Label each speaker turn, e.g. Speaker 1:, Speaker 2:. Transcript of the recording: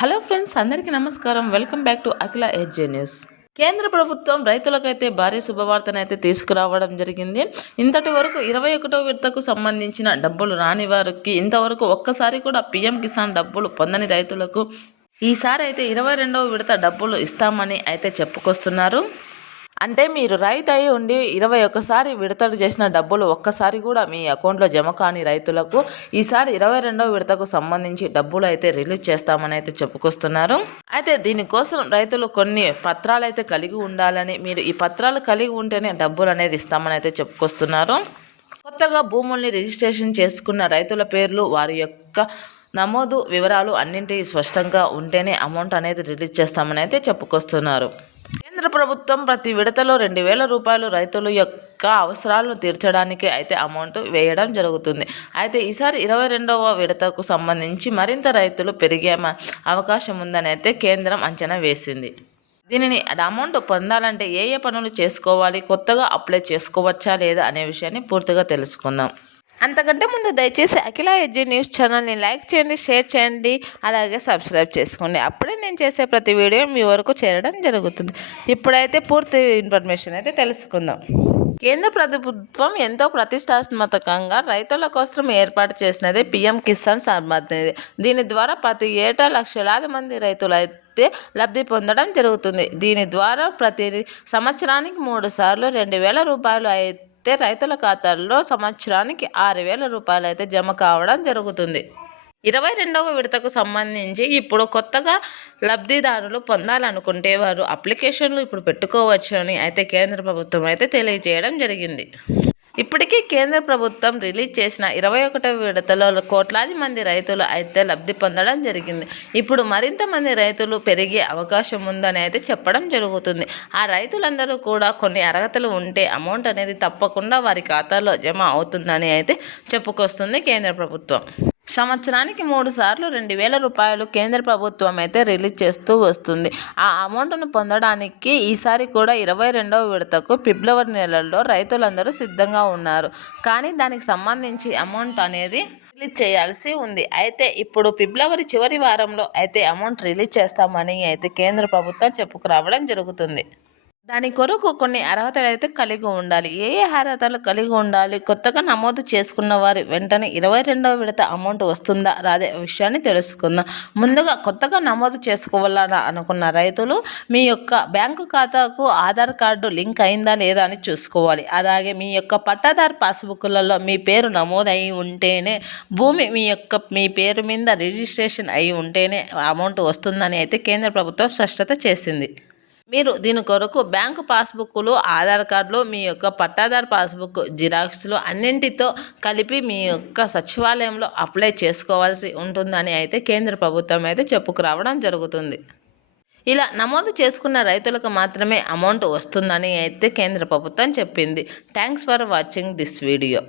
Speaker 1: Hello friends అందరికీ నమస్కారం. Welcome back to Akhila AJ news. కేంద్ర ప్రభుత్వం రైతులకైతే భారీ శుభవార్తనైతే తీసుకురావడం జరిగింది. ఇంతటి వరకు ఇరవై ఒకటో విడతకు సంబంధించిన డబ్బులు రాని వారికి ఇంతవరకు ఒక్కసారి కూడా పీఎం కిసాన్ డబ్బులు పొందని రైతులకు ఈసారి అయితే ఇరవై రెండవ విడత డబ్బులు ఇస్తామని అయితే చెప్పుకొస్తున్నారు. అంటే మీరు రైతు అయి ఉండి ఇరవై ఒక్కసారి విడతలు చేసిన డబ్బులు ఒక్కసారి కూడా మీ అకౌంట్లో జమ కాని రైతులకు ఈసారి ఇరవై రెండవ విడతకు సంబంధించి డబ్బులు అయితే రిలీజ్ చేస్తామని అయితే చెప్పుకొస్తున్నారు. అయితే దీనికోసం రైతులు కొన్ని పత్రాలు అయితే కలిగి ఉండాలని మీరు ఈ పత్రాలు కలిగి ఉంటేనే డబ్బులు అనేది ఇస్తామని అయితే చెప్పుకొస్తున్నారు. కొత్తగా భూముల్ని రిజిస్ట్రేషన్ చేసుకున్న రైతుల పేర్లు వారి యొక్క నమోదు వివరాలు అన్నింటి స్పష్టంగా ఉంటేనే అమౌంట్ అనేది రిలీజ్ చేస్తామని అయితే చెప్పుకొస్తున్నారు. కేంద్ర ప్రభుత్వం ప్రతి విడతలో రెండు వేల రూపాయలు రైతుల యొక్క అవసరాలను తీర్చడానికి అయితే అమౌంట్ వేయడం జరుగుతుంది. అయితే ఈసారి ఇరవై రెండవ విడతకు సంబంధించి మరింత రైతులు పెరిగే అవకాశం ఉందని అయితే కేంద్రం అంచనా వేసింది. దీనిని అమౌంట్ పొందాలంటే ఏ ఏ పనులు చేసుకోవాలి? కొత్తగా అప్లై చేసుకోవచ్చా లేదా అనే విషయాన్ని పూర్తిగా తెలుసుకుందాం. అంతకంటే ముందు దయచేసి అఖిల ఎడ్జీ న్యూస్ ఛానల్ని లైక్ చేయండి షేర్ చేయండి అలాగే సబ్స్క్రైబ్ చేసుకోండి. అప్పుడే నేను చేసే ప్రతి వీడియో మీ వరకు చేరడం జరుగుతుంది. ఇప్పుడైతే పూర్తి ఇన్ఫర్మేషన్ అయితే తెలుసుకుందాం. కేంద్ర ప్రభుత్వం ఎంతో ప్రతిష్టాత్మకంగా రైతుల కోసం ఏర్పాటు చేసినది పిఎం కిసాన్ సన్మాన్ నిధి. దీని ద్వారా ప్రతి ఏటా లక్షలాది మంది రైతులు అయితే లబ్ధి పొందడం జరుగుతుంది. దీని ద్వారా ప్రతి సంవత్సరానికి మూడు సార్లు రెండు వేల రూపాయలు అయితే అయితే రైతుల ఖాతాల్లో సంవత్సరానికి ఆరు వేల రూపాయలు అయితే జమ కావడం జరుగుతుంది. ఇరవై రెండవ విడతకు సంబంధించి ఇప్పుడు కొత్తగా లబ్ధిదారులు పొందాలనుకుంటే వారు అప్లికేషన్లు ఇప్పుడు పెట్టుకోవచ్చు అని అయితే కేంద్ర ప్రభుత్వం అయితే తెలియజేయడం జరిగింది. ఇప్పటికీ కేంద్ర ప్రభుత్వం రిలీజ్ చేసిన ఇరవై ఒకటవ విడతలో కోట్లాది మంది రైతులు అయితే లబ్ధి పొందడం జరిగింది. ఇప్పుడు మరింత మంది రైతులు పెరిగే అవకాశం ఉందని అయితే చెప్పడం జరుగుతుంది. ఆ రైతులందరూ కూడా కొన్ని అర్హతలు ఉంటే అమౌంట్ అనేది తప్పకుండా వారి ఖాతాలో జమ అవుతుందని అయితే చెప్పుకొస్తుంది కేంద్ర ప్రభుత్వం. సంవత్సరానికి మూడు సార్లు రెండు వేల రూపాయలు కేంద్ర ప్రభుత్వం అయితే రిలీజ్ చేస్తూ వస్తుంది. ఆ అమౌంట్ను పొందడానికి ఈసారి కూడా ఇరవై రెండవ విడతకు ఫిబ్రవరి నెలల్లో రైతులందరూ సిద్ధంగా ఉన్నారు. కానీ దానికి సంబంధించి అమౌంట్ అనేది రిలీజ్ చేయాల్సి ఉంది. అయితే ఇప్పుడు ఫిబ్రవరి చివరి వారంలో అయితే అమౌంట్ రిలీజ్ చేస్తామని అయితే కేంద్ర ప్రభుత్వం చెప్పుకురావడం జరుగుతుంది. దాని కొరకు కొన్ని అర్హతలు అయితే కలిగి ఉండాలి. ఏ ఏ అర్హతలు కలిగి ఉండాలి? కొత్తగా నమోదు చేసుకున్న వారి వెంటనే ఇరవై రెండవ విడత అమౌంట్ వస్తుందా? రాదే విషయాన్ని తెలుసుకుందాం. ముందుగా కొత్తగా నమోదు చేసుకోవాలని అనుకున్న రైతులు మీ యొక్క బ్యాంకు ఖాతాకు ఆధార్ కార్డు లింక్ అయిందా లేదా అని చూసుకోవాలి. అలాగే మీ యొక్క పట్టాదారు పాస్బుక్లలో మీ పేరు నమోదు అయి ఉంటేనే భూమి మీ యొక్క మీ పేరు మీద రిజిస్ట్రేషన్ అయి ఉంటేనే అమౌంట్ వస్తుందని అయితే కేంద్ర ప్రభుత్వం స్పష్టత చేసింది. మీరు దీని కొరకు బ్యాంకు పాస్బుక్లు ఆధార్ కార్డులు మీ యొక్క పట్టాదారు పాస్బుక్ జిరాక్స్లు అన్నింటితో కలిపి మీ యొక్క సచివాలయంలో అప్లై చేసుకోవాల్సి ఉంటుందని అయితే కేంద్ర ప్రభుత్వం అయితే చెప్పుకురావడం జరుగుతుంది. ఇలా నమోదు చేసుకున్న రైతులకు మాత్రమే అమౌంట్ వస్తుందని అయితే కేంద్ర ప్రభుత్వం చెప్పింది. Thanks for watching this video.